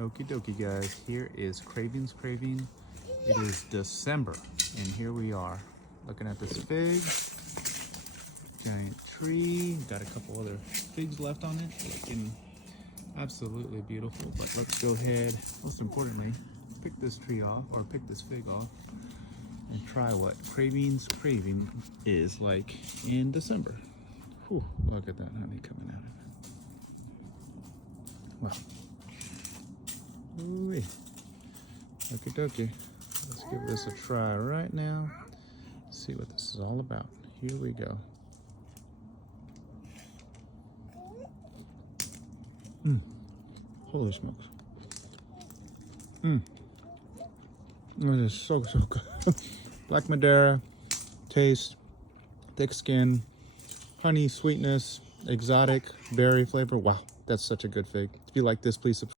Okie dokie, guys. Here is Cravens Craving. It is December, and here we are looking at this fig. Giant tree. Got a couple other figs left on it. Looking absolutely beautiful. But let's go ahead, most importantly, pick this tree off, or pick this fig off, and try what Cravens Craving is like in December. Whew, look at that honey coming out of it. Wow. Ooh-wee. Okie dokie. Let's give this a try right now. See what this is all about. Here we go. Holy smokes. It is so good. Black Madeira, taste, thick skin, honey, sweetness, exotic, berry flavor. Wow, that's such a good fig. If you like this, please subscribe.